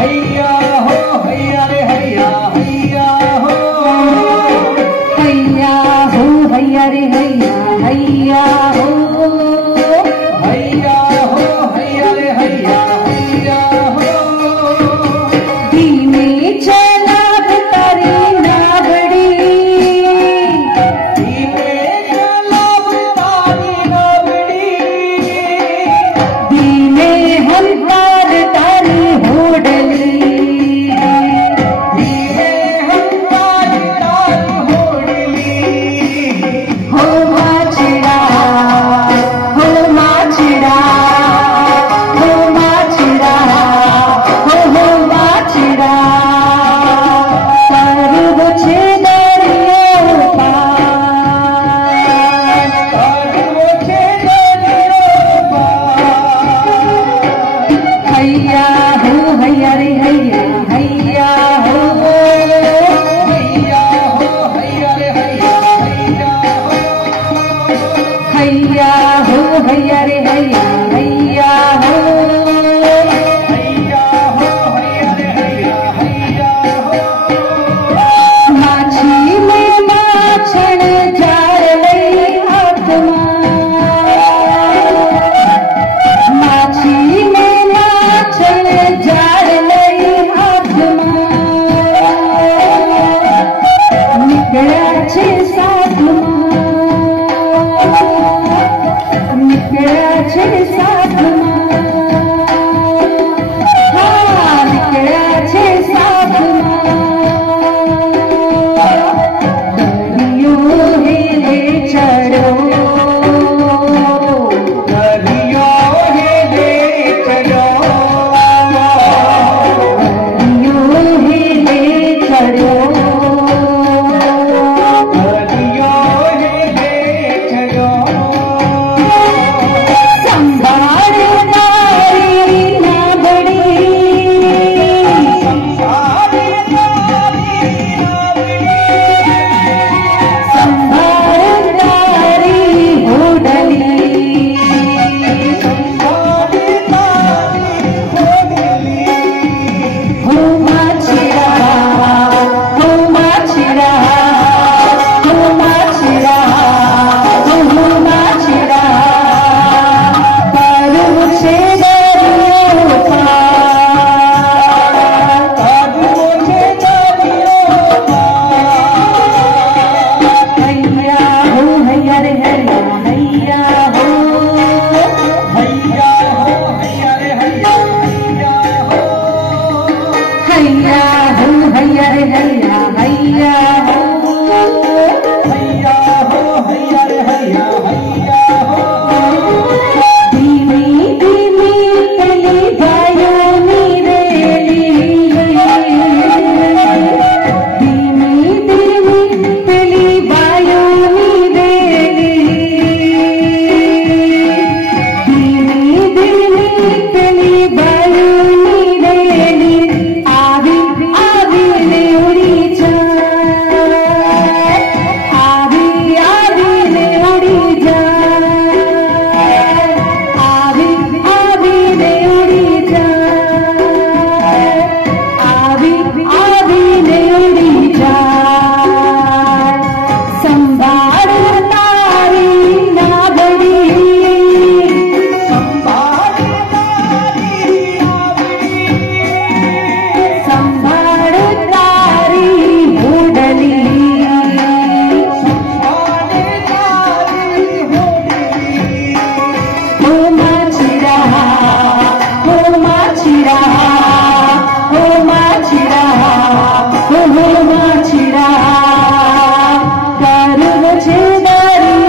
हैया हो हैया रे हैया हैया हो हैया हो हैया रे हैया हैया हो हैया हो हैया रे हैया हैया हो धीमे चला तारी नावड़ी धीमे चला तारी नावड़ी धीमे हम तार तारी होडली धीमे हम तारी होडली हो माछड़ा हो माछड़ा हो माछड़ा हो माछड़ा सर्व छेदरियो पार तारो छेदरियो पार हैया हो हैया रे हैया हैया हो हैया हो हैया रे हैया हैया हो हैया हो हैया रे हैया हैया हो हैया हो हैया रे हैया हैया हो माछी में माछण जार लई आत्मा माछी में माछण जार लई आत्मा निकळ्या छे साधमा निकळ्या छे साधमा हा निकळ्या छे साधमा दरियो हेले चढ़ो दरियो हेले चलो दरियो हेले चढ़ो दरियो हेले चलो संभार तारी नावड़ी सारे नारी संभार तारी होडली सारे नारी होडली हो माछड़ा हो माछड़ा हो माछड़ा हो माछड़ा पर्व छेदरियो पार तारो छेदरियो पार हैया हो हैया रे हैया हैया हो हैया हो हैया रे हैया हैया हो हैया हो हैया रे हैया हैया हो हैया हो हैया रे हैया हैया हो धीमी धीमी चली गायो नीरेली धीमी धीमी चली गायो नीरेली धीमी धीमी चली गायो नीरेली आवी आवी ने उड़ी जाए आवी आवी ने उड़ी जाए आवी आवी ने उड़ी जाए आवी आवी ने उड़ी जाए संभार तारी नावड़ी संभार तारी होडली हो माछड़ा हो माछड़ा